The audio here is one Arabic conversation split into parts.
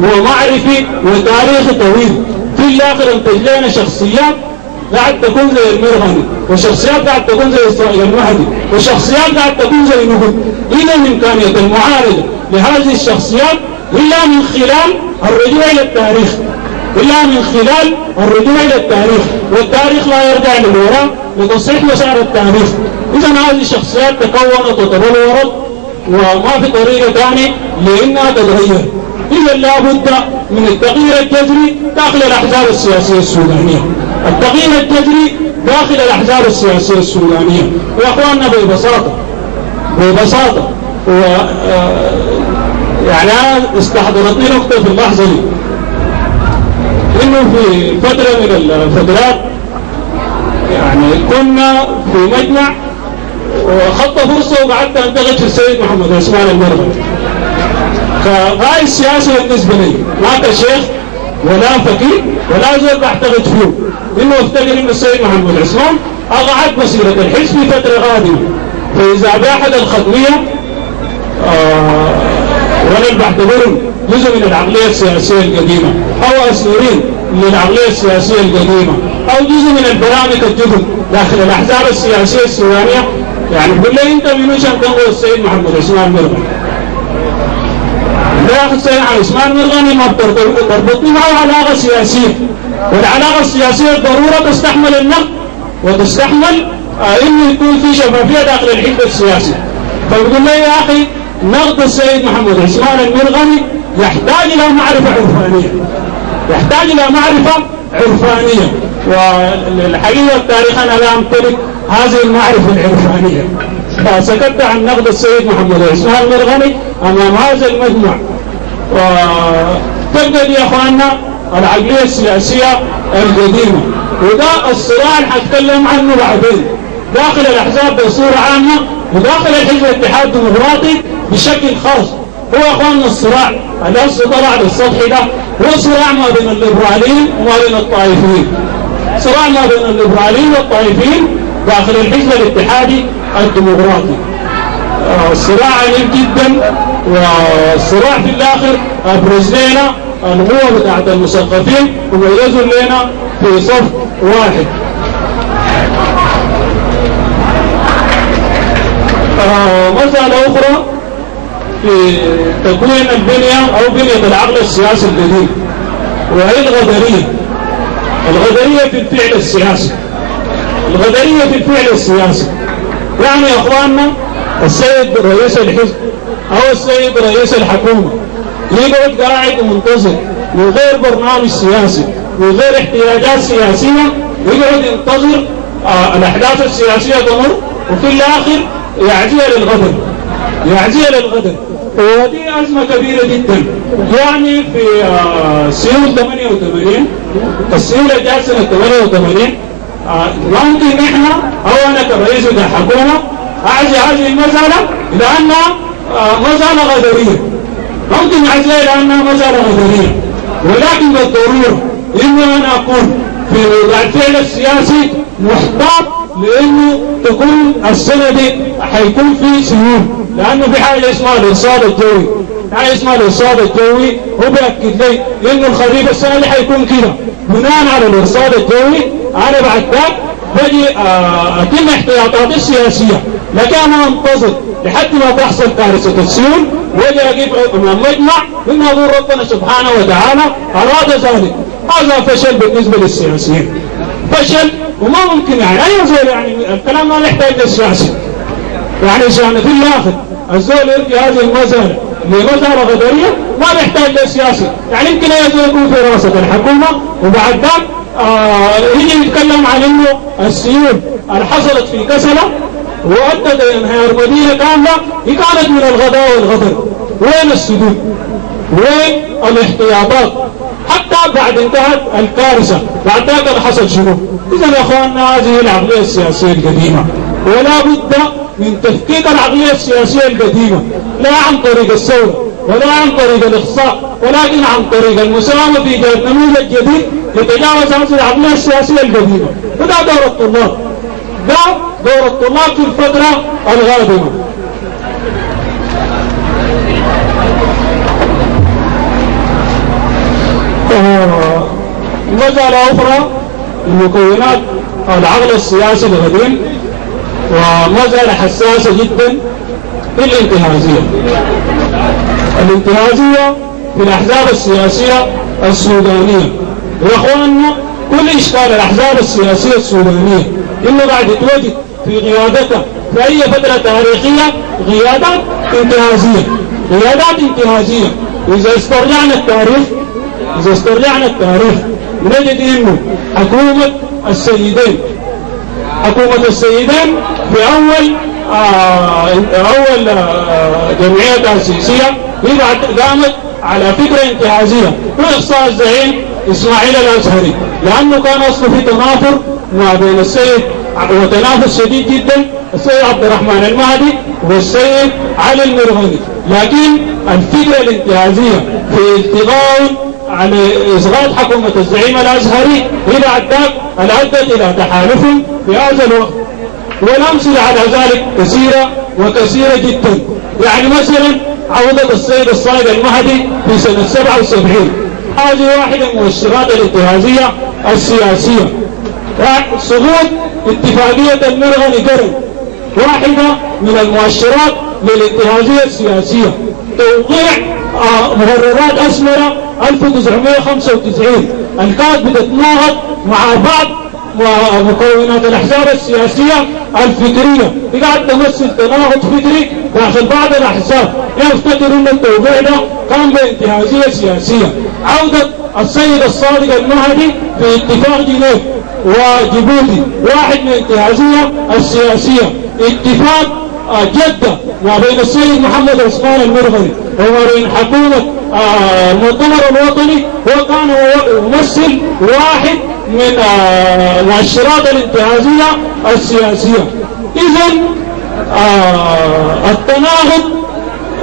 ومعرفي وتاريخي طويل. في الآخر انتج لنا شخصيات قاعد تكون زي المرغني، وشخصيات قاعد تكون زي إسرائيل المهدي، وشخصيات قاعد تكون زي نهود. إذا إمكانية المعالجة لهذه الشخصيات إلا من خلال الرجوع إلى التاريخ، إلا من خلال الرجوع إلى التاريخ، والتاريخ لا يرجع للوراء لتصحيح مسار التاريخ. إذا هذه الشخصيات تكونت وتبلورت وما في طريقة ثانية لأنها تتغير. إذا لابد من التغيير الجذري داخل الأحزاب السياسية السودانية، التغيير الجذري داخل الأحزاب السياسية السودانية. يا أخواننا ببساطة يعني أنا استحضرتني نقطة في اللحظة دي، إنه في فترة من الفترات يعني كنا في مجمع وخدت فرصة وقعدت أنتقد في السيد محمد عثمان المرغني كغاية سياسي بالنسبة لي، لا كشيخ ولا فقيه ولا زول بعتقد فيه، إنه افتكر إنه السيد محمد عثمان أقعد مسيرة الحزب في فترة قادمة، فإذا بأحد الخطوية ولا بعتبرهم جزء من العقلية السياسية القديمة أو أسيرين من العقلية السياسية القديمة أو جزء من البرامج الجدد داخل الأحزاب السياسية السودانية، يعني بقول لي أنت من وش تنقل السيد محمد عثمان المرغني؟ لا أخذ السيد عثمان المرغني ما تربطني معه علاقة سياسية، والعلاقة السياسية ضرورة تستحمل النقد وتستحمل إنه يكون في شفافية داخل الحزب السياسي. فبقول لي يا أخي نقد السيد محمد عثمان المرغني يحتاج إلى معرفة عرفانية، يحتاج إلى معرفة عرفانية، والحقيقة التاريخ أنا لا أمتلك هذه المعرفة العرفانية، فسكت عن نقد السيد محمد عثمان المرغني أمام هذا المجمع. وتبدأ يا أخواننا العقلية السياسية القديمة، وده الصراع اللي حتكلم عنه بعدين داخل الأحزاب بصورة عامة وداخل الحزب الاتحاد الديمقراطي بشكل خاص. هو أخواننا الصراع الذي طلع للسطح ده هو صراع ما بين الليبراليين وما بين الطائفيين، صراع ما بين الليبراليين والطائفيين داخل الحزب الاتحادي الديمقراطي. صراع عنيف جدا، والصراع في الآخر أبرز لنا القوة بتاعت المثقفين وميزوا لنا في صف واحد. مسألة أخرى في تكوين البنية أو بنية العقل السياسي الجديد وهي الغدرية. الغدرية في الفعل السياسي، الغدرية في الفعل السياسي. يعني يا أخواننا السيد رئيس الحزب أو السيد رئيس الحكومة يقعد قاعد ومنتظر من غير برنامج سياسي من غير احتياجات سياسية، يقعد ينتظر الأحداث السياسية تمر وفي الآخر يعزيها للغدر، يعزيها للغدر. وهذه أزمة كبيرة جدا. يعني في سيول 88 السيول الجاء سنة 88 ممكن احنا أو أنا كرئيس الحكومة أعزي هذه المسألة لأنها مسألة غدرية، ممكن أعزيها لأنها مسألة غدرية، ولكن بالضرورة إنه أنا أكون في وضع الفعل السياسي محتاط لأنه تكون السنة دي حيكون في سيول، لأنه في حاجة اسمها الإرصاد الجوي، حاجة اسمها الإرصاد الجوي. هو بيأكد لي إنه الخريف السنة دي حيكون كده. بناء على الإرصاد الجوي أنا بعد ذاك بجي أتم احتياطاتي السياسية، لكن أنا أنتظر لحد ما تحصل كارثة السيول وأجي أجيب مجمع إن أقول ربنا سبحانه وتعالى أراد ذلك. هذا فشل بالنسبة للسياسيين، فشل. وما ممكن يعني أي زول يعني الكلام ما يحتاج للسياسي، يعني عشان في الآخر الزول يرجع هذه المسألة لمسألة غدرية ما بيحتاج للسياسي. يعني يمكن أي زول يكون في رئاسة الحكومة وبعد ذلك يجي يتكلم عن إنه السيول اللي حصلت في كسلة وأدت انهيار مدينة كاملة هي كانت من الغداء والغدر. وين السدود؟ وين الاحتياطات؟ حتى بعد انتهت الكارثة بعد ذلك حصل شنو؟ إذا يا أخواننا هذه العقلية السياسية القديمة، ولا بد من تفكيك العقلية السياسية القديمة، لا عن طريق الثورة ولا عن طريق الإخصاء، ولكن عن طريق المساهمة في إيجاد نموذج جديد لتجاوز هذه العقلية السياسية القديمة. وده دور الطلاب، ده دور الطلاب في الفترة القادمة. مسألة أخرى مكونات العقل السياسي القديم ومسألة حساسة جدا الانتهازية. الانتهازية في الأحزاب السياسية السودانية. يا أخواننا كل إشكال الأحزاب السياسية السودانية إنه بعد يتوجد في قيادتها في أي فترة تاريخية قيادات انتهازية. إذا استرجعنا التاريخ نجد إنه حكومة السيدين في أول جمعية تأسيسية هي قامت على فكرة انتهازية وإخصاء الزعيم إسماعيل الأزهري، لأنه كان أصله في تنافر ما بين السيد وتنافس شديد جدا السيد عبد الرحمن المهدي والسيد علي المرغني، لكن الفكرة الانتهازية في التغاون على إسقاط حكومة الزعيم الأزهري هي بعد أدت إلى تحالف في هذا الوقت. والأمثلة على ذلك كثيرة جدا. يعني مثلا عودة السيد الصادق المهدي في سنة 77 هذه واحدة من المؤشرات الانتهازية السياسية. سقوط اتفاقية المرغني قرن واحدة من المؤشرات للانتهازية السياسية. توقيع مقررات أسمرة 1995 كانت بتتناقض مع بعض مكونات الأحزاب السياسية الفكرية، قاعد تمثل تناقض فكري داخل بعض الأحزاب. يفتكر أن التوقيع ده كان بانتهازية سياسية. عودة السيد الصادق المهدي في اتفاق جنيف وجيبوتي واحد من الانتهازية السياسية. اتفاق جدة ما بين السيد محمد عثمان المرغني وما بين حكومة المؤتمر الوطني وكان يمثل واحد من مؤشرات الانتهازية السياسية. إذن التناقض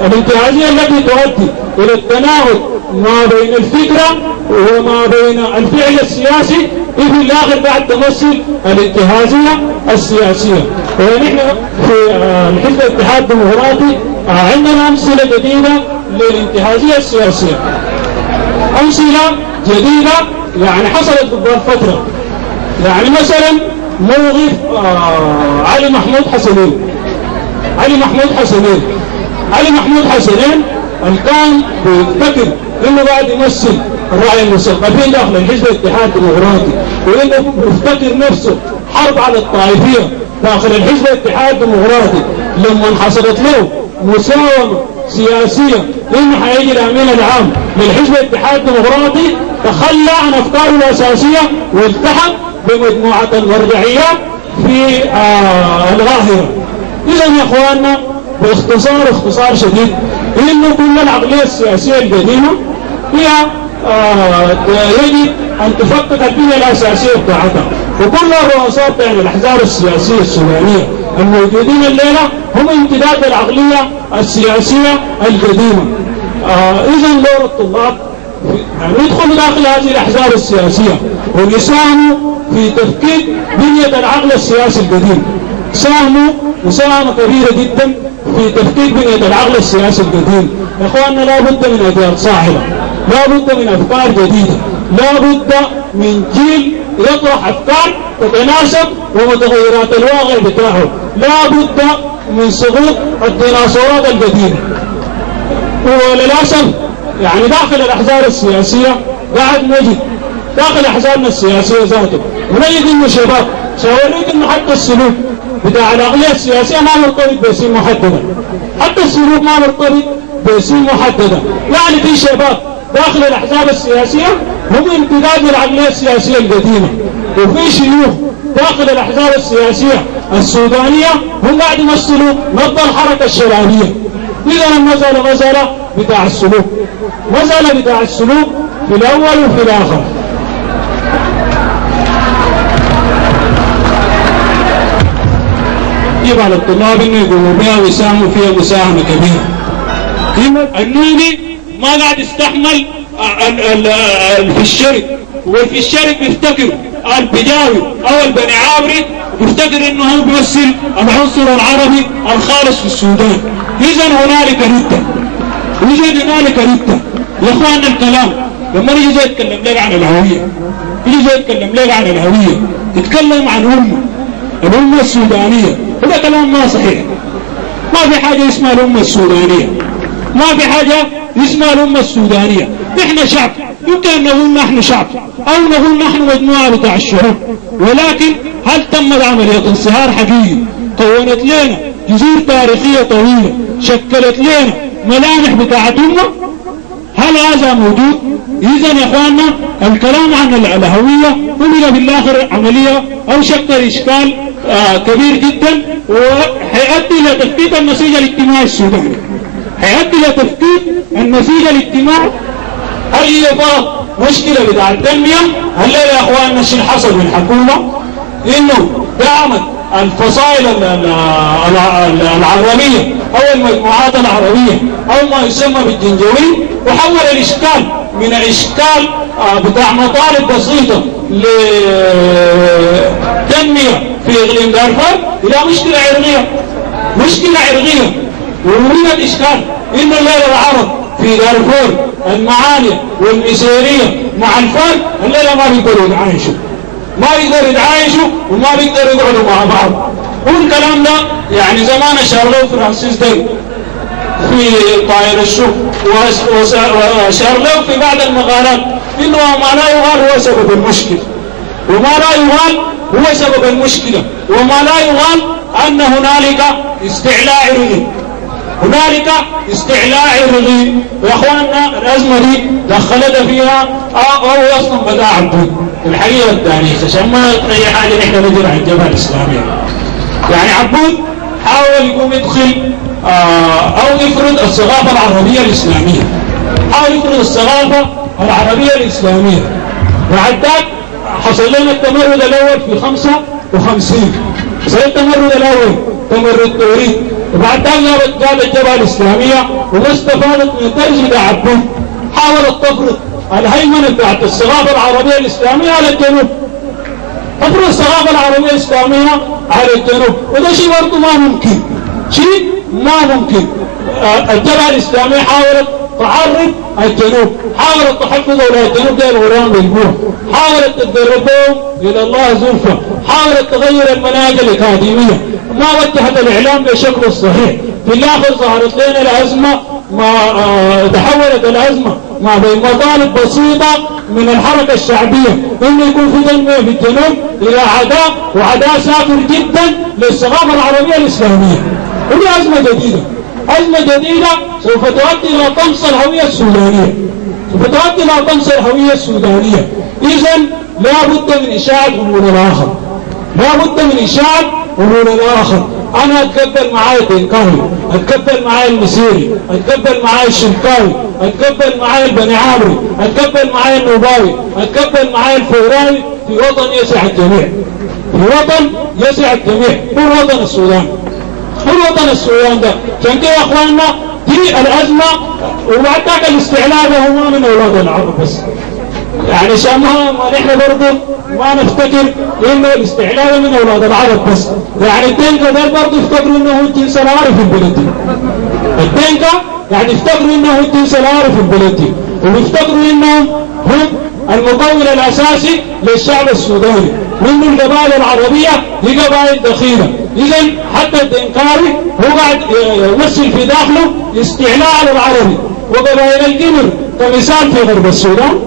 الانتهازية التي تؤدي إلى التناقض ما بين الفكرة وما بين الفعل السياسي في الآخر بعد تمثل الانتهازية السياسية. ونحن في الحزب الاتحاد الديمقراطي عندنا أمثلة جديدة للانتهازية السياسية. أمثلة جديدة يعني حصلت ضد الفترة. يعني مثلا موقف علي محمود حسنين كان بيفتكر انه قاعد يمثل الرأي المثقفين داخل الحزب الاتحاد الديمقراطي، وانه بيفتكر نفسه حرب على الطائفية داخل الحزب الاتحاد الديمقراطي لما حصلت له مساومة سياسية انه حيجي الامين العام للحزب الاتحاد الديمقراطي، تخلى عن افكاره الاساسية والتحق بمجموعة المرجعيات في القاهرة. اذا يا اخواننا باختصار شديد انه كل العقلية السياسية القديمة هي يجب ان تفكك البنية الاساسية بتاعتها، وكل الرؤساء بتاع الاحزاب السياسية السودانية الموجودين الليلة هم امتداد العقلية السياسية القديمة. اذا دور الطلاب يدخلوا داخل هذه الاحزاب السياسية ويساهموا في تفكيك بنية العقل السياسي القديم. ساهموا مساهمة كبيرة جدا في تفكيك بنية العقل السياسي القديم. يا اخواننا لا بد من اجيال صاحبة، لا بد من افكار جديدة، لا بد من جيل يطرح افكار تتناسب ومتغيرات الواقع بتاعه، لا بد من سقوط الديناصورات القديمة. وللاسف يعني داخل الاحزاب السياسية قاعد نجد داخل احزابنا السياسية ذاته ونجد انه شباب سأوريك انه حتى السلوك بتاع العقلية السياسية ما مرتبط بسين محددة، حتى السلوك ما مرتبط بسين محددة. يعني في شباب داخل الاحزاب السياسية هم امتداد للعقلية السياسية القديمة، وفي شيوخ داخل الاحزاب السياسية السودانية هم قاعد يمثلوا نبض الحركة الشبابية. إذا المسألة بتاع السلوك، مسألة بتاع السلوك في الأول وفي الآخر. يجب على الطلاب انه يقوموا بها ويساهموا فيها مساهمة كبيرة. النوبي ما قاعد يستحمل في الشرق، وفي الشرق بيفتكر البجاوي او البني عابري بيفتكر انه هو بيمثل العنصر العربي الخالص في السودان. اذا هنالك ردة، يوجد هنالك ردة يا اخواننا. الكلام لما يجي زي يتكلم لك عن الهوية، يجي زي يتكلم لك عن الهوية يتكلم عن الأمة السودانية، هذا كلام ما صحيح. ما في حاجة اسمها الأمة السودانية، ما في حاجة اسمها الأمة السودانية. نحن شعب، يمكن نقول نحن شعب أو نقول نحن مجموعة بتاع الشعوب، ولكن هل تمت عملية انصهار حقيقي كونت لنا جذور تاريخية طويلة شكلت لنا ملامح بتاعت أمة؟ هل هذا موجود؟ إذن يا إخواننا الكلام عن الهوية هو بالآخر عملية أو شكل إشكال كبير جدا، وحيؤدي إلى تفكيك النسيج الاجتماعي السوداني، حيؤدي إلى تفكيك النسيج الاجتماعي. هل هي بقى مشكلة بتاع التنمية؟ هل يا إخواننا الشيء حصل من الحكومة إنه دعمت الفصائل العربية أو المجموعات العربية أو ما يسمى بالجنجوي، وحول الإشكال من إشكال بتاع مطالب بسيطة لتنمية في إقليم دارفور إلى مشكلة عرقية، مشكلة عرقية. ومن الإشكال إن الليلة العرب في دارفور المعانية والمسيرية مع الفرد الليلة ما بيقدروا يتعايشوا، ما بيقدروا يتعايشوا وما بيقدروا يقعدوا مع بعض. والكلام ده يعني زمان شارلو فرانسيس دي في طائر الشوك، وشارلو في بعض المقالات إنه ما لا يقال هو سبب المشكلة، وما لا يقال هو سبب المشكلة، وما لا يقال أن هنالك استعلاء عرقي، هنالك استعلاء عرقي. يا اخواننا الازمه دي دخلت فيها او اصلا بدا عبود الحقيقه التاريخ عشان ما اي حاجه نحن نجري على الجبهه الاسلاميه. يعني عبود حاول يقوم يدخل او يفرض الثقافه العربيه الاسلاميه، حاول يفرض الثقافه العربيه الاسلاميه. بعد ذاك حصل لنا التمرد الاول في 55، حصل التمرد الاول تمرد توريد، وبعد ذلك جاءت الجبهة الإسلامية واستفادت من الدرس بتاع عبود، حاولت تفرض الهيمنة بتاعت الثقافة العربية الإسلامية على الجنوب، تفرض الثقافة العربية الإسلامية على الجنوب، وده شيء برضه ما ممكن، شيء ما ممكن. الجبهة الإسلامية حاولت تعرض الجنوب، حاولت تحفظ أولاد الجنوب زي الغرام بالجوع، حاولت تقربهم إلى الله زلفى، حاولت تغير المناهج الأكاديمية، ما وجهت الإعلام بالشكل الصحيح. في الآخر ظهرت لنا الأزمة، ما تحولت الأزمة ما بين مطالب بسيطة من الحركة الشعبية إنه يكون في تنمية في الجنوب إلى عداء، وعداء سافر جدا للثقافة العربية الإسلامية. ودي أزمة جديدة، أزمة جديدة سوف تؤدي إلى طمس الهوية السودانية، سوف تؤدي إلى طمس الهوية السودانية. إذن لا بد من إشاعة أمور الآخر، لا بد من إشاعة أمور الآخر. أنا أتقبل معاي الدنكاوي، أتقبل معاي المسيري، أتقبل معاي الشنكاوي، أتقبل معاي البني عامري، أتقبل معاي النوباوي، أتقبل معاي الفوراوي، في وطن يسع الجميع، في وطن يسع الجميع، هو وطن السودان، هو وطن السودان ده. عشان كده يا اخواننا دي الازمه، وبعد ذاك الاستعلاء ده هو من اولاد العرب بس. يعني عشان ما نحن برضه ما نفتكر انه الاستعلاء من اولاد العرب بس. يعني الدنكا ده برضه يفتكروا انه هو الجنس العربي في البلد دي. الدنكا يعني يفتكروا انه هو الجنس العربي في البلد دي، ويفتكروا انهم هم المكون الاساسي للشعب السوداني، وان القبائل العربيه هي قبائل دخيله. اذا حتى الدنكاوي هو قاعد يمثل في داخله استعلاء على العربي. وقبائل الجمر كمثال في غرب السودان،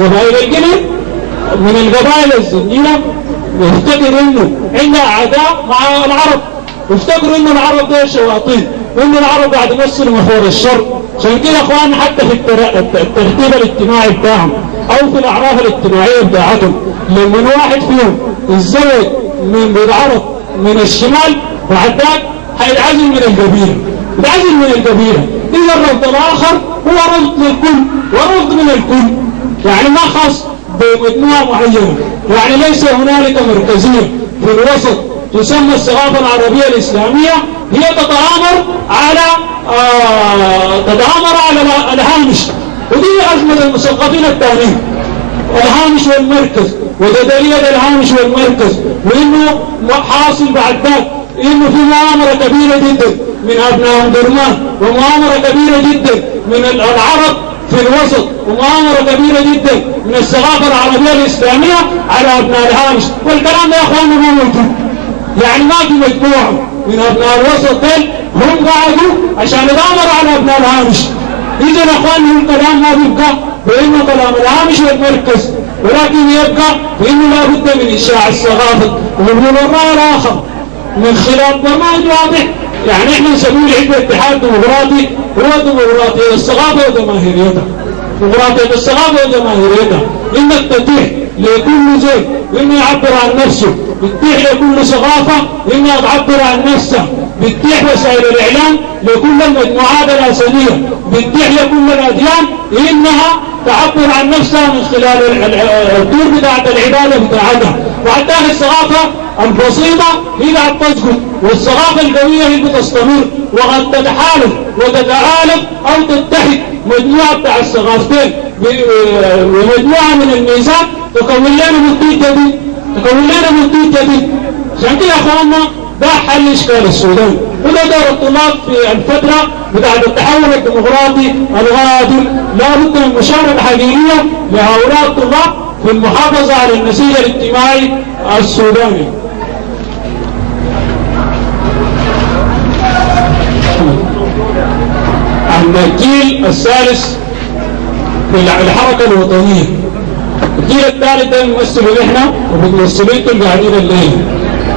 قبائل الجمر من القبائل الزنينه يفتكر انه عندها عداء مع العرب، يفتكروا انه العرب دول شياطين، وان العرب قاعد يمثلوا محور الشر. عشان كده اخوان حتى في الترتيب الاجتماعي بتاعهم او في الاعراف الاجتماعيه بتاعتهم، لما واحد فيهم يتزوج من بالعرب من الشمال بعد ذاك هيتعزل من القبيله، يتعزل من القبيله. اذا الرفض الاخر هو رفض للكل ورفض من الكل، يعني ما خاص بمجموعه معينه. يعني ليس هنالك مركزيه في الوسط تسمى الثقافه العربيه الاسلاميه هي تتآمر على الهامش. ودي ازمه المثقفين الثانيين، الهامش والمركز، وجدليه الهامش والمركز، وانه حاصل بعد ذلك انه في مؤامره كبيره جدا من ابناء درمان، ومؤامره كبيره جدا من العرب في الوسط ومؤامرة كبيرة جدا من الثقافة العربية الإسلامية على أبناء الهامش، والكلام ده يا أخواننا ما موجود. يعني ما في مجموعة من أبناء الوسط دول هم قعدوا عشان يتآمروا على أبناء الهامش. إذا يا أخواننا الكلام ما بيبقى بأنه كلام الهامش والمركز، ولكن يبقى بأنه لا بد من إشاعة الثقافة ومن الرأي الآخر من خلال برنامج واضح. يعني احنا نسميه عندنا اتحاد ديمقراطي، هو ديمقراطية الثقافة وجماهيريتها. ديمقراطية الثقافة وجماهيريتها انك تتيح لكل زول انه يعبر عن نفسه، بتتيح لكل ثقافة انها تعبر عن نفسها، بتتيح وسائل الاعلام لكل المجموعات الاساسية، بتتيح لكل الاديان انها تعبر عن نفسها من خلال الدور بتاعت العبادة بتاعتها. وحتى الثقافة البسيطة هي قاعد تسقط، والثقافة القوية هي بتستمر، وقد تتحالف وتتآلف أو تتحد مجموعة بتاع الثقافتين ومجموعة من الميزان تكون لنا منتج جديد، تكون لنا منتج جديد. عشان كده يا اخواننا ده حل اشكال السودان، وده دور الطلاب في الفترة بتاعت التحول الديمقراطي الغادر. لا بد من مشاركة حقيقية لهؤلاء الطلاب في المحافظة على النسيج الاجتماعي السوداني. عند الجيل الثالث في الحركة الوطنية، الجيل الثالث ده بيمثلوا احنا وبتمثلوا قاعدين الليل.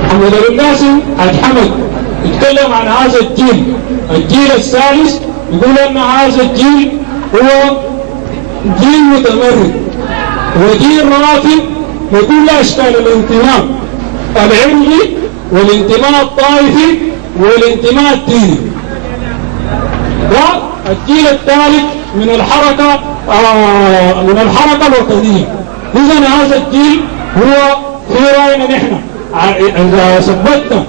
محمد ابو قاسم حاج حمد يتكلم عن هذا الجيل الثالث، يقول ان هذا الجيل هو جيل متمرد وجيل رافض لكل اشكال الانتماء العرقي والانتماء الطائفي والانتماء الديني. والجيل الثالث من الحركة الوطنية. إذا هذا الجيل هو في رأينا نحن إذا ثبتنا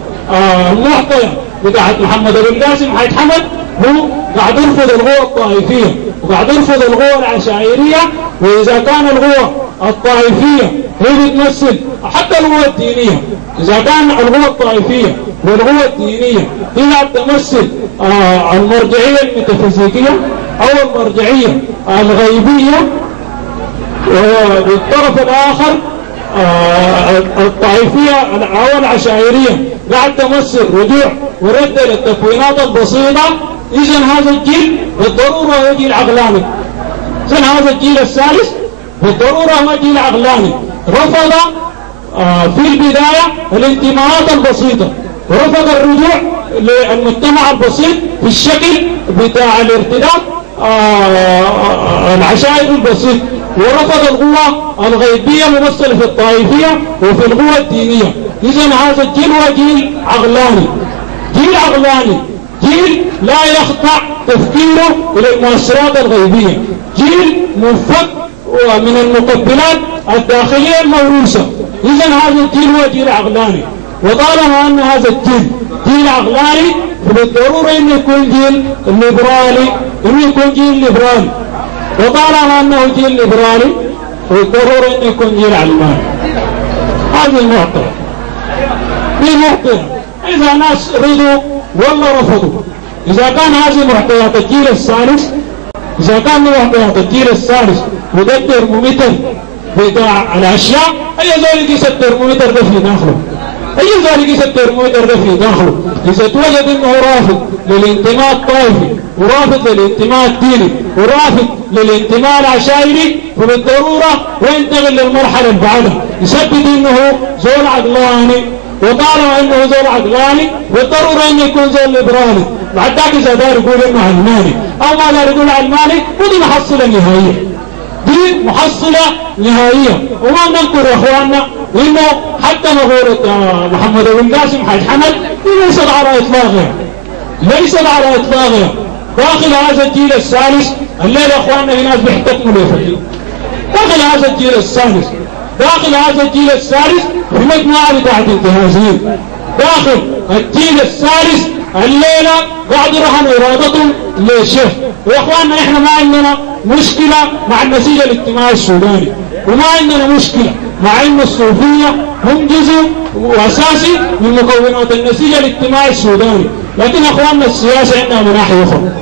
المعطية بتاعت محمد ابو قاسم حاج حمد، هو قاعد يرفض القوى الطائفية وقاعد يرفض القوى العشائرية. وإذا كان القوى الطائفية هي بتمثل حتى القوى الدينية، إذا كان القوى الطائفية والقوى الدينية هي تمثل المرجعية الميتافيزيقية أو المرجعية الغيبية، والطرف الآخر الطائفية أو العشائرية قاعد تمثل رجوع ورد للتكوينات البسيطة. إذن هذا الجيل بالضرورة هو جيل عقلاني. إذن هذا الجيل الثالث بالضرورة هو جيل عقلاني، رفض في البداية الانتماءات البسيطة، ورفض الرجوع للمجتمع البسيط في الشكل بتاع الارتداد العشائري البسيط، ورفض القوى الغيبية ممثلة في الطائفية وفي القوى الدينية. إذن هذا الجيل هو جيل عقلاني، جيل عقلاني، جيل لا يخضع تفكيره إلى المؤثرات الغيبية، جيل منفك من المقبلات الداخلية الموروثة. إذن هذا الجيل هو جيل عقلاني. وطالما أن هذا الجيل جيل عقلاني فبالضرورة أنه يكون جيل ليبرالي، وطالما أنه جيل ليبرالي فبالضرورة أنه يكون جيل علماني. هذه المعطية. في معطية إذا ناس رضوا ولا رفضوا. إذا كان هذه معطيات الجيل الثالث، إذا كان معطيات الجيل الثالث وده الترمومتر بتاع الأشياء، أي زول يقيس الترمومتر ده في داخله، أي زول يقيس الترمومتر ده في داخله. إذا توجد إنه رافض للانتماء الطائفي ورافض للانتماء الديني ورافض للانتماء العشائري فبالضرورة وينتقل للمرحلة اللي بعدها يثبت إنه زول عقلاني. وطالما إنه زول عقلاني بالضرورة إنه يكون زول ليبرالي. بعد ذاك إذا دار يقول إنه علماني أو ما دار يقول علماني، ودي محصلة نهائية، دي محصلة نهائية. وما ننكر يا اخواننا انه حتى مقولة محمد ابو قاسم حاج حمد ليست على اطلاقها، ليست على اطلاقها. داخل هذا الجيل الثالث الليلة يا اخواننا في ناس بيحتكموا ليه، داخل هذا الجيل الثالث، داخل هذا الجيل الثالث في مجموعة بتاعت انتهازيين. داخل الجيل الثالث الليلة قاعد يرهنوا ارادتهم للشيخ. يا اخواننا احنا ما عندنا مشكلة مع النسيج الاجتماعي السوداني، وما عندنا مشكلة مع ان الصوفية هم جزء واساسي من مكونات النسيج الاجتماعي السوداني. لكن اخواننا السياسة عندنا مناحي اخرى،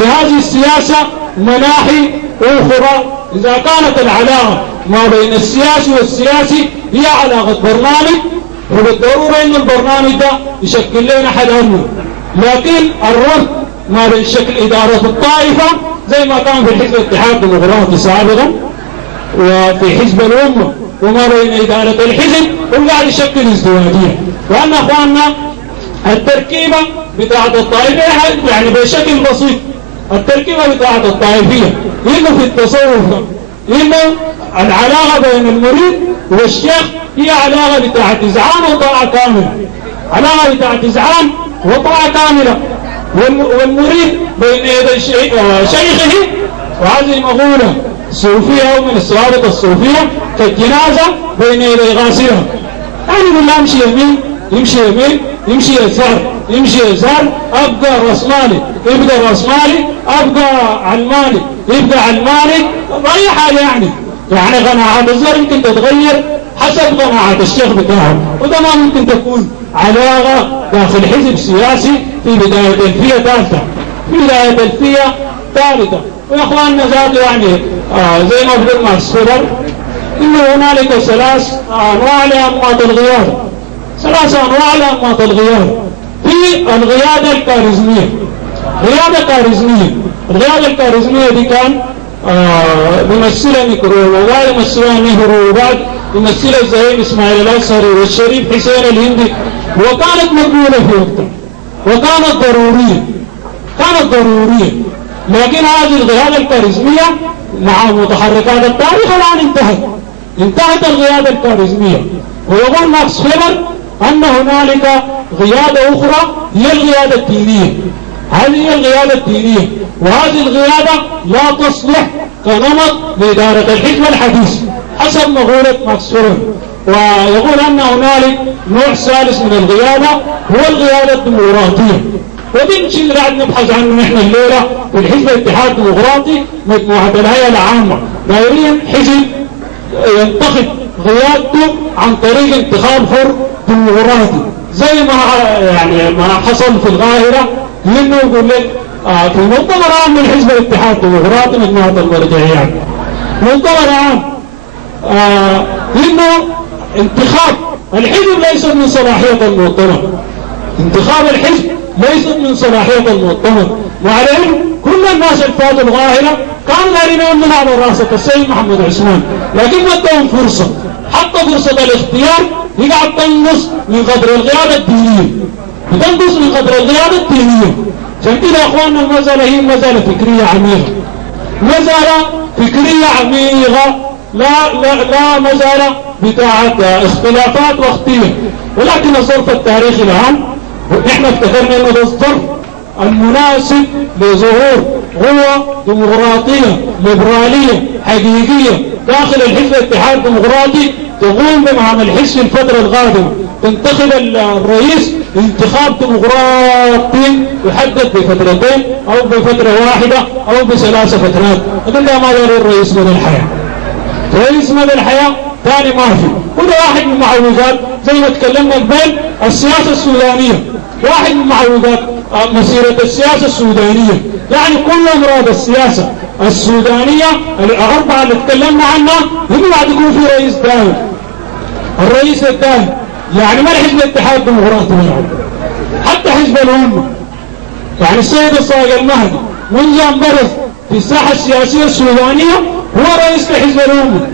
لهذه السياسة مناحي أخرى إذا كانت العلاقة ما بين السياسي والسياسي هي علاقة برنامج، وبالضرورة إن البرنامج ده يشكل لنا حل أمني. لكن الربط ما بين شكل إدارة الطائفة زي ما كان في الحزب الاتحاد الديمقراطي سابقا وفي حزب الأمة، وما بين إدارة الحزب هم قاعد يشكل ازدواجية. وأن أخواننا التركيبة بتاعت الطائفية يعني بشكل بسيط، التركيبة بتاعت الطائفية إنه في التصوف إنه العلاقة بين المريد والشيخ هي علاقة بتاعت إذعان وطاعة كاملة، علاقة بتاعت إذعان وطاعة كاملة، والمريد بين يدي شيخه، وهذه مقولة صوفية أو من الصوابط الصوفية كالجنازة بين يدي غاسلها، يعني يقول لا امشي يمين يمشي يمين يمشي يسار يمشي يسار، أبقى رأسمالي يبقى رأسمالي، أبقى علماني يبقى علماني، أي حاجة يعني قناعات الزر يمكن تتغير حسب قناعة الشيخ بتاعه، وده ما ممكن تكون علاقة داخل حزب سياسي في بداية الفية ثالثة، في بداية الفية ثالثة. ويا اخواننا ذاته يعني زي ما بقول ماركس فيبر انه هنالك ثلاث انواع لانماط الغيادة، ثلاث انواع لانماط الغيادة. في الغيادة الكاريزمية، غيادة كاريزمية، الغيادة الكاريزمية دي كان بيمثلها نكرو وبعد يمثلها نهرو وبعد يمثلها الزعيم اسماعيل الازهري والشريف حسين الهندي، وكانت مقبولة في وقتها وكانت ضرورية، كانت ضرورية. لكن هذه الغيادة الكاريزمية مع متحركات التاريخ الآن انتهت الغيادة الكاريزمية. ويقول ماركس فيبر أن هنالك غيادة أخرى هي الغيادة الدينية، هذه هي الغيادة الدينية، وهذه الغيادة لا تصلح كنمط لإدارة الحزب الحديث حسب مقولة ماركس فيبر. ويقول أن هنالك نوع ثالث من الغيادة هو الغيادة الديمقراطية، ودي الشيء اللي قاعد نبحث عنه نحن الليله في الحزب الاتحاد الديمقراطي، مجموعه الهيئه العامه دايرين حزب ينتخب قيادته عن طريق انتخاب حر ديمقراطي زي ما يعني ما حصل في القاهره، لانه يقول لك في مؤتمر عام من حزب الاتحاد الديمقراطي مجموعه المرجعيات، مؤتمر عام انه انتخاب الحزب ليس من صلاحيه المؤتمر، انتخاب الحزب ليست من صلاحية المؤتمر. مع العلم كل الناس اللي فاتوا القاهرة كانوا دايرين من على راسة السيد محمد عثمان، لكن ما ادهم فرصة، حتى فرصة الاختيار يقعد تنقص من قدر القيادة الدينية، تنقص من قدر القيادة الدينية. عشان كده يا اخواننا المسألة هي مسألة فكرية عميقة، مسألة فكرية عميقة، لا مسألة بتاعت اختلافات وقتية. ولكن الظرف التاريخي الآن نحن افتكرنا انه ده الظرف المناسب لظهور قوة ديمقراطية ليبرالية حقيقية داخل الحزب الاتحاد الديمقراطي تقوم بمهام الحزب في الفترة القادمة، تنتخب الرئيس انتخاب ديمقراطي يحدد بفترتين او بفترة واحدة او بثلاث فترات. لكن ده ما دار الرئيس مدى الحياة، رئيس مدى الحياة ثاني ما في، وده واحد من معوقات زي ما تكلمنا قبل السياسة السودانية، واحد من معوقات مسيرة السياسة السودانية، يعني كل أمراض السياسة السودانية الأربعة اللي تكلمنا عنها هم بعد يكون في رئيس دائم، الرئيس الدائم يعني ما الحزب الاتحاد الديمقراطي حتى حزب الأمة، يعني السيد الصاغ المهدي منذ أن برز في الساحة السياسية السودانية هو رئيس لحزب الأمة،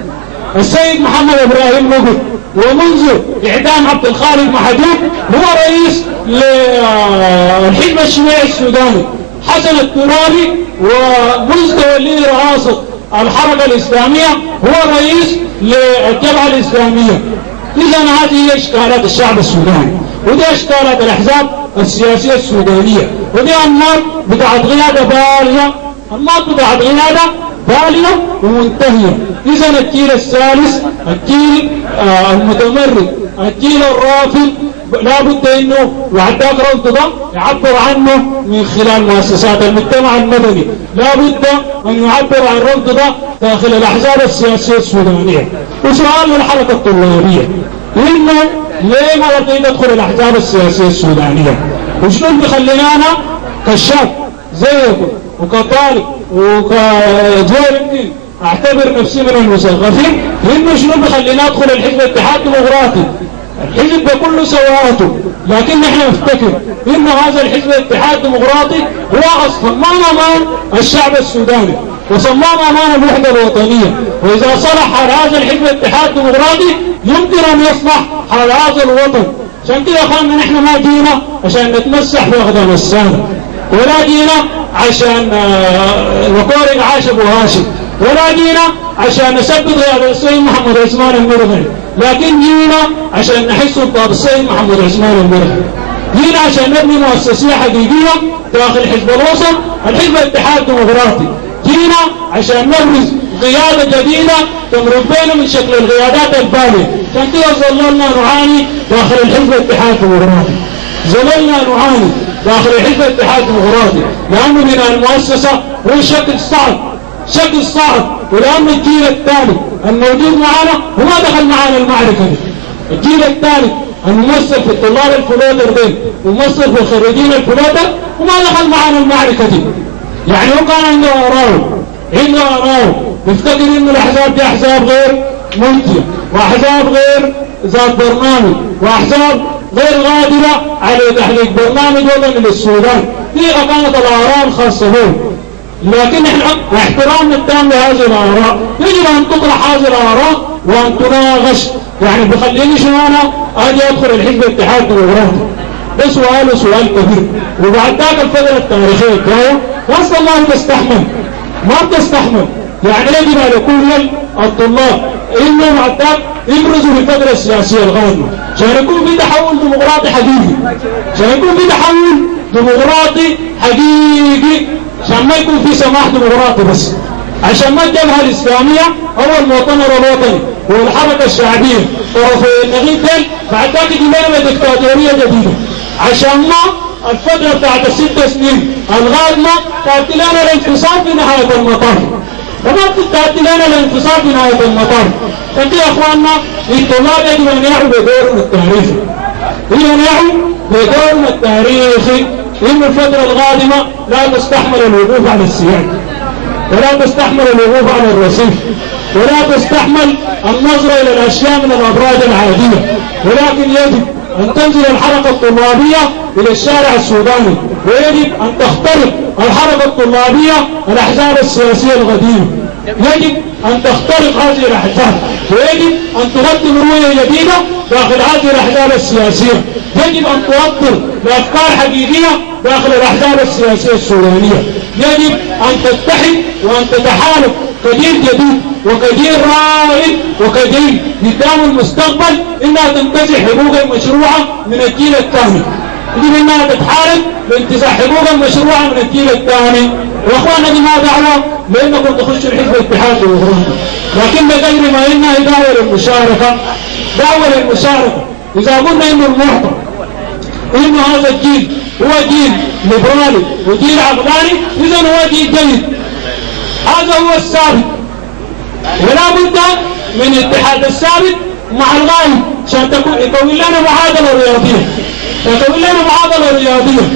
السيد محمد إبراهيم مقر ومنذ إعدام عبد الخالق محجوب هو رئيس للحزب الشيوعي السوداني، حسن الترابي ومنذ توليه رئاسة الحركة الإسلامية هو رئيس للجبهة الإسلامية. إذا هذه هي إشكالات الشعب السوداني، ودي إشكالات الأحزاب السياسية السودانية، ودي أنماط بتاعت غيادة بالية، أنماط بتاعت غيادة بالية ومنتهية. إذا الجيل الثالث، الجيل المتمرد، الجيل الرافض لابد انه وعداك رفض ده يعبر عنه من خلال مؤسسات المجتمع المدني، لابد ان يعبر عن الرفض ده داخل الاحزاب السياسيه السودانيه. وسؤال للحركه الطلابيه، انه ليه ما بدنا ندخل الاحزاب السياسيه السودانيه؟ وشنو بيخلينا انا كشاب زيكم وكطالب وكزول اعتبر نفسي من المثقفين، لانه شنو بخلينا ادخل الحزب الاتحاد الديمقراطي؟ الحزب بكل سواءاته، لكن نحن نفتكر ان هذا الحزب الاتحاد الديمقراطي هو صمام امان الشعب السوداني وصمام امان الوحده الوطنيه، واذا صلح حال هذا الحزب الاتحاد الديمقراطي يمكن ان يصلح حال هذا الوطن. عشان كده يا اخواننا نحن ما جينا عشان نتمسح في اقدام الساده، ولا جينا عشان نقارن عاش ابو هاشم، ولا جينا عشان نثبت غياب السيد محمد عثمان المرغني، لكن جينا عشان نحس بباب السيد محمد عثمان المرغني. جينا عشان نبني مؤسسيه حقيقيه داخل حزب الوسط الحزب الاتحاد الديمقراطي. جينا عشان نبرز قياده جديده تمرق بينا من شكل القيادات الباليه. عشان كده ظللنا نعاني داخل الحزب الاتحاد الديمقراطي، ظللنا نعاني داخل الحزب الاتحاد الديمقراطي، لانه بناء المؤسسه هو شكل صعب، ولأن الجيل الثالث الموجود معنا هو ما دخل معنا المعركة دي. الجيل الثالث الممثل في الطلاب الفلوتر دين وممثل في الخريجين الفلوتر وما دخل معنا المعركة دي. يعني هو كان عنده آراء بيفتكر انه الاحزاب دي احزاب غير منتجة، واحزاب غير ذات برنامج، واحزاب غير قادرة على تحقيق برنامج وطني للسودان. دي كانت الآراء الخاصة بهم، لكن نحن احترامنا التام لهذه الاراء يجب ان تطرح هذه الاراء وان تناقش. يعني بخليني شو انا اجي ادخل الحزب الاتحاد الديمقراطي ده سؤال كبير، وبعد ذاك الفتره التاريخيه الجايه اصلا ما بتستحمل. يعني يجب على كل الطلاب انه بعد ذاك يبرزوا في الفتره السياسيه القادمه عشان يكون في تحول ديمقراطي حقيقي، عشان ما يكون في سماح ديمقراطي بس، عشان ما الجبهه الاسلاميه او المؤتمر الوطني والحركه الشعبيه طرفي النقيض ديل بعد ذاك يجي لنا دكتاتوريه جديده، عشان ما الفتره بتاعت ال6 سنين القادمه تاتي لنا الانفصال في نهايه المطاف، وما تاتي لنا الانفصال في نهايه المطاف. فكده يا اخواننا الطلاب يجب ان يعوا بدورهم التاريخي، إن الفترة القادمة لا تستحمل الوقوف على السياج، ولا تستحمل الوقوف على الرصيف، ولا تستحمل النظر إلى الأشياء من الأبراج العادية، ولكن يجب أن تنزل الحركة الطلابية إلى الشارع السوداني، ويجب أن تخترق الحركة الطلابية الأحزاب السياسية القديمة، يجب أن تخترق هذه الأحزاب، ويجب أن تقدم رؤية جديدة داخل هذه الأحزاب السياسية، يجب أن تؤطر بأفكار حقيقية داخل الأحزاب السياسية السودانية، يجب أن تتحد وأن تتحالف كجيل جديد وكجيل رائد وكجيل قدام المستقبل، إنها تنتزع حقوق المشروعة من الجيل الثاني، يجب إنها تتحالف لانتزاع حقوق المشروعة من الجيل الثاني. واخوانا دي ما دعوه بانكم تخشوا الحزب الاتحاد الديمقراطي، لكن بغير ما انها دعوه للمشاركه، اذا قلنا انه المعطى انه هذا الجيل هو جيل ليبرالي وجيل عقلاني، اذا هو جيل جيد، هذا هو الثابت، ولا بد من اتحاد الثابت مع الغايب عشان يكون لنا معادله رياضيه،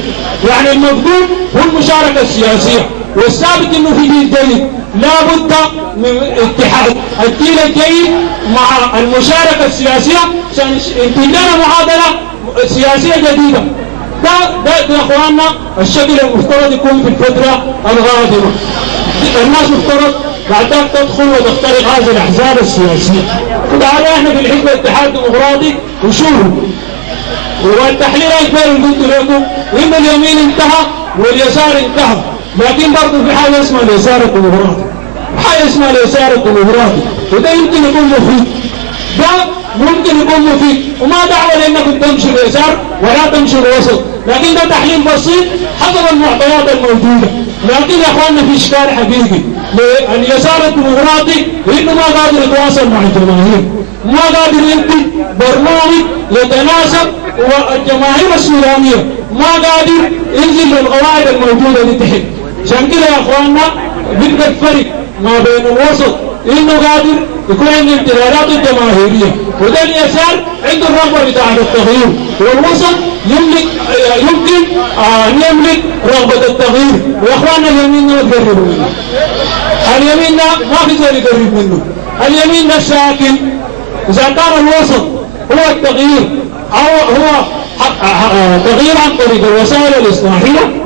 يعني المطلوب هو المشاركه السياسيه، والثابت انه في جيل جيد لا بد من اتحاد الجيل الجيد مع المشاركه السياسيه عشان ينتج لنا معادله سياسيه جديده. ده يا اخواننا الشكل المفترض يكون في الفتره القادمه. الناس مفترض بعد ذلك تدخل وتخترق هذه الاحزاب السياسيه. تعالوا احنا في الحزب الاتحاد الديمقراطي وشوفوا، والتحليل الكبير اللي قلت لكم ان اليمين انتهى واليسار انتهى، لكن برضه في حاجه اسمها اليسار الديمقراطي، وده يمكن يكون مفيد، وما دعوه لانكم تمشوا اليسار ولا تمشوا الوسط، لكن ده تحليل بسيط حسب المعطيات الموجوده. لكن يا اخواننا في اشكال حقيقي لليسار الديمقراطي، لانه ما قادر يتواصل مع الجماهير، ما قادر ينتج برنامج يتناسب والجماهير السودانيه، ما قادر ينزل للقواعد الموجوده دي تحت. عشان كده يا اخواننا بيبقى الفرق ما بين الوسط انه قادر يكون عنده امتدادات الجماهيريه، وده اليسار عنده الرغبه بتاعت التغيير. والوسط يمكن أن يملك رغبة التغيير. ويا إخواننا اليمين ما تقربوا منه، اليمين ما في زول يقرب منه، اليمين ده ساكن. إذا كان الوسط هو التغيير أو هو تغيير عن طريق الوسائل الإصلاحية،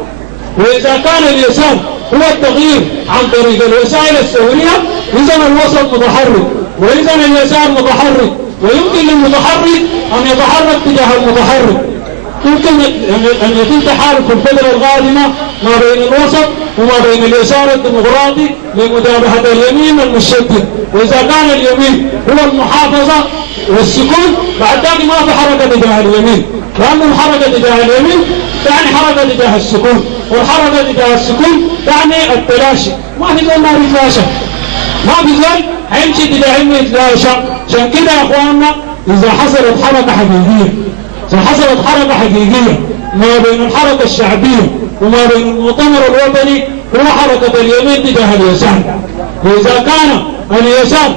وإذا كان اليسار هو التغيير عن طريق الوسائل الثورية، إذا الوسط متحرك، وإذا اليسار متحرك، ويمكن للمتحرك أن يتحرك تجاه المتحرك. يمكن أن يتم تحالف في الفترة القادمة ما بين الوسط وما بين اليسار الديمقراطي لمدابحة اليمين المشتت. وإذا كان اليمين هو المحافظة والسكون، بعد ذلك ما في حركة تجاه اليمين، لأن الحركة تجاه اليمين تعني حركة تجاه السكون، والحركة تجاه السكون تعني التلاشي. ما في زول ما بيتلاشى، ما في زول هيمشي تجاه انه يتلاشى. عشان كده يا اخواننا إذا حصلت حركة حقيقية، إذا حصلت حركة حقيقية ما بين الحركة الشعبية وما بين المؤتمر الوطني هو حركة اليمين تجاه اليسار. وإذا كان اليسار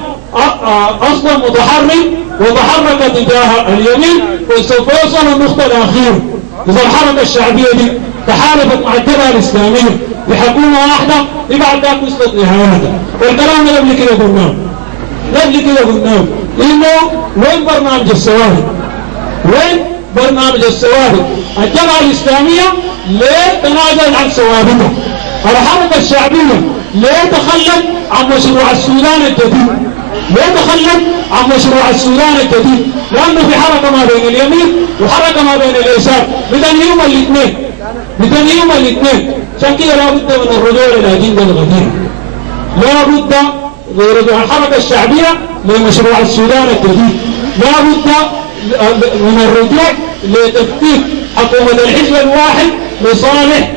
أصلا متحرك وتحرك تجاه اليمين فسوف يوصل النقطة الأخيرة. إذا الحركة الشعبية دي تحالفت مع الجبهة الإسلامية بحكومة واحدة يبعد ذاك وصلت نهايتها. والكلام ده قبل كده قلناه إنه وين برنامج السواهد؟ وين برنامج السواهد؟ الجبهة الإسلامية ليه تنازل عن ثوابتها؟ الحركة الشعبية ليه تخلت عن مشروع السودان الجديد؟ ليه تخلت عن مشروع السودان الجديد؟ لأنه في حركة ما بين اليمين وحركة ما بين اليسار بتنهيهم الاثنين. عشان كده لا بد من الرجوع إلى الأجندة القديمة، لا بد من رجوع الحركة الشعبية لمشروع السودان الجديد، لا بد من الرجوع لتفكيك حكومة الحزب الواحد لصالح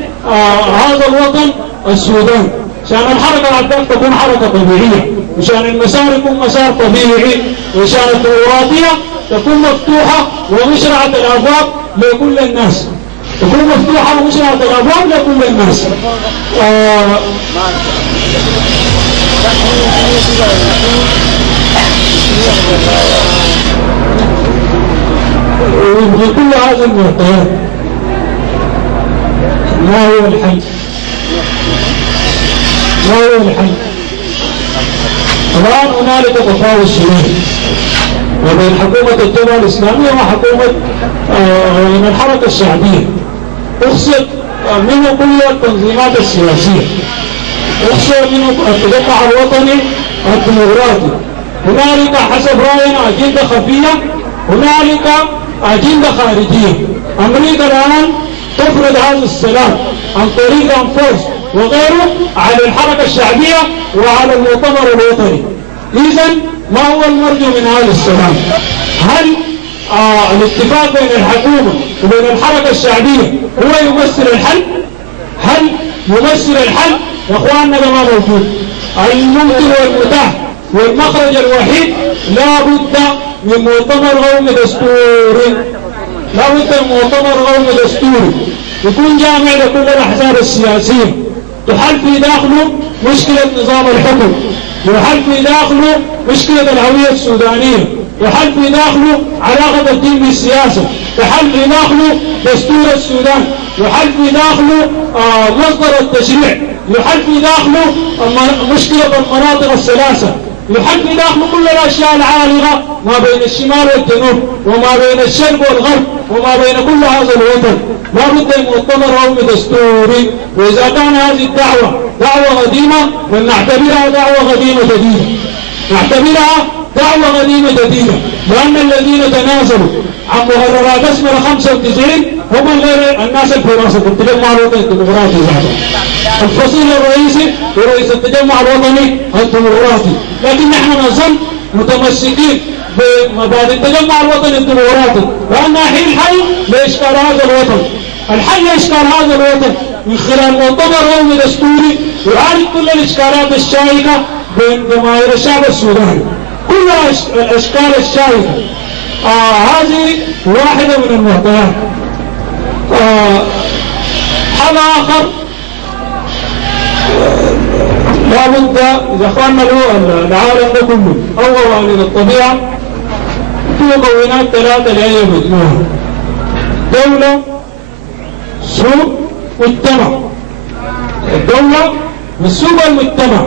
هذا الوطن السودان، عشان الحركة بعد تكون حركة طبيعية، وعشان المسار يكون مسار طبيعي، وعشان الديمقراطية تكون مفتوحة ومشرعة الأبواب لكل الناس، تكون مفتوحة ومشرعة الأبواب لكل الناس. وفي كل هذه المعطيات ما هو الحل؟ الآن هنالك تفاوت شديد ما بين حكومة الجبهة الإسلامية وحكومة من الحركة الشعبية، أقصد منه كل التنظيمات السياسية، أقصد منه التجمع الوطني الديمقراطي. هنالك حسب رأينا أجندة خفية، هنالك أجندة خارجية. أمريكا الآن تفرض هذا السلام عن طريق أنفوس وغيره على الحركة الشعبية وعلى المؤتمر الوطني. إذن ما هو المرجو من هذا السلام؟ هل الاتفاق بين الحكومة وبين الحركة الشعبية هو يمثل الحل؟ هل يمثل الحل؟ يا اخواننا ده ما موجود. الممكن والمتاح والمخرج الوحيد لا بد من مؤتمر قومي دستوري، لا بد من مؤتمر قومي دستوري يكون جامع لكل الأحزاب السياسية، تحل في داخله مشكلة نظام الحكم، يحل في داخله مشكلة الهوية السودانية، يحل في داخله علاقة الدين بالسياسة، يحل في داخله دستور السودان، يحل في داخله مصدر التشريع، يحل في داخله مشكلة المناطق الثلاثة، يحل في داخله كل الأشياء العالقة ما بين الشمال والجنوب وما بين الشرق والغرب وما بين كل هذا الوطن. لا بد من مؤتمر قومي دستوري. وإذا كان هذه الدعوة دعوة قديمة فلنعتبرها دعوة قديمة جديدة، نعتبرها دعوة قديمة جديدة، لأن الذين تنازلوا عن مقررات أسمر 95 هم غير الناس في رأس التجمع الوطني الديمقراطي. الفصيل الرئيسي هو رئيس التجمع الوطني الديمقراطي، لكن نحن نظل متمسكين بمبادئ التجمع الوطني الديمقراطي، لأن حين حل لإشكال هذا الوطن، الحل لإشكال هذا الوطن من خلال مؤتمر قومي دستوري يعالج كل الإشكالات الشائكة بين جماهير الشعب السوداني، كل الأشكال الشائكة. هذه واحدة من المعطيات. حل آخر لا بد إذا أخوانا العالم ده كله أو قوانين الطبيعة في مكونات ثلاثة لأي مجموعة. دولة سوق مجتمع. الدولة والسوق والمجتمع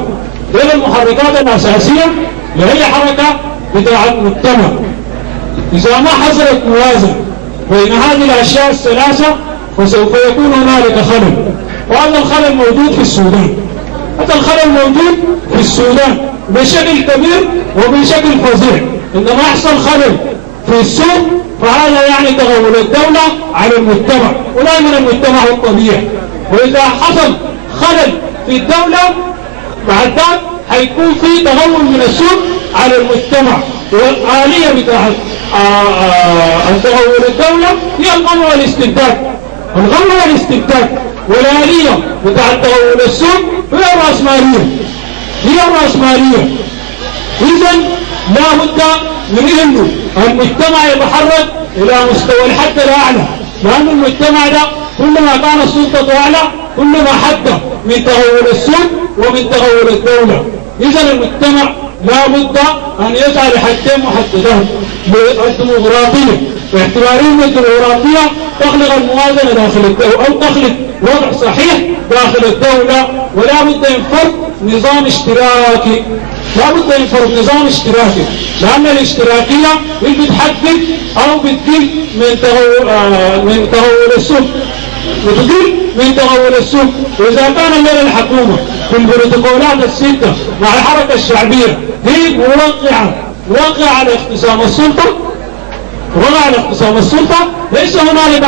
هي المحركات الأساسية لأي حركة بتاع المجتمع. إذا ما حصلت موازنة بين هذه الأشياء الثلاثة فسوف يكون هنالك خلل، وهذا الخلل موجود في السودان. هذا الخلل موجود في السودان بشكل كبير وبشكل فظيع. عندما يحصل خلل في السوق فهذا يعني تغول الدولة على المجتمع، ولا من المجتمع الطبيعي. وإذا حصل خلل في الدولة بعد ذلك هيكون في تغول من السوق على المجتمع. والآلية بتاعت تغول الدولة هي الغم والاستنتاج. الغم والاستنتاج والآلية بتاعت تغول السوق هي الرأسمالية. إذن لا بد من انه المجتمع يتحرك الى مستوى الحد الاعلى، لان المجتمع ده كلما كان السلطه اعلى كلما حد من تغول السوق ومن تغول الدوله. اذا المجتمع لا بد ان يجعل حدين محددان للديمقراطيه، باعتبار ان الديمقراطيه تخلق الموازنه داخل الدوله او تخلق وضع صحيح داخل الدوله، ولا بد من فرض نظام اشتراكي. لأن الاشتراكية اللي بتحدد أو بتقل من تغول السوق، وإذا كان الليلة الحكومة في البروتوكولات الستة مع الحركة الشعبية هي موقعة على اختصام السلطة، ليس هنالك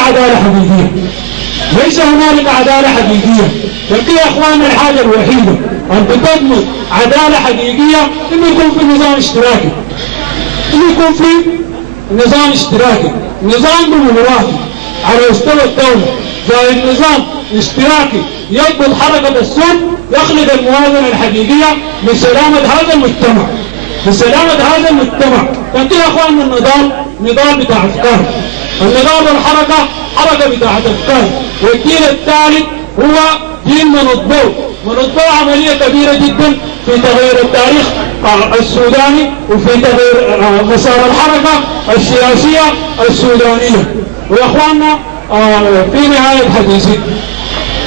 عدالة حقيقية. لكن يا اخواننا الحاجة الوحيدة ان تضمن عدالة حقيقية انه يكون في نظام اشتراكي، نظام ديمقراطي على مستوى الدولة، زي النظام اشتراكي يضبط حركة السوق، يخلق الموازنة الحقيقية لسلامة هذا المجتمع. لكن يا اخواننا نظام بتاع افكار، النظام والحركة حركة بتاعت افكار. والدين الثالث هو دين منظور عملية كبيرة جدا في تغيير التاريخ السوداني وفي تغيير مسار الحركة السياسية السودانية. ويا اخواننا في نهاية حديثي،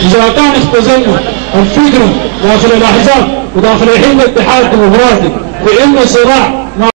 إذا كان اختزلنا الفكرة داخل الأحزاب وداخل الحين الاتحاد الديمقراطي في أن صراع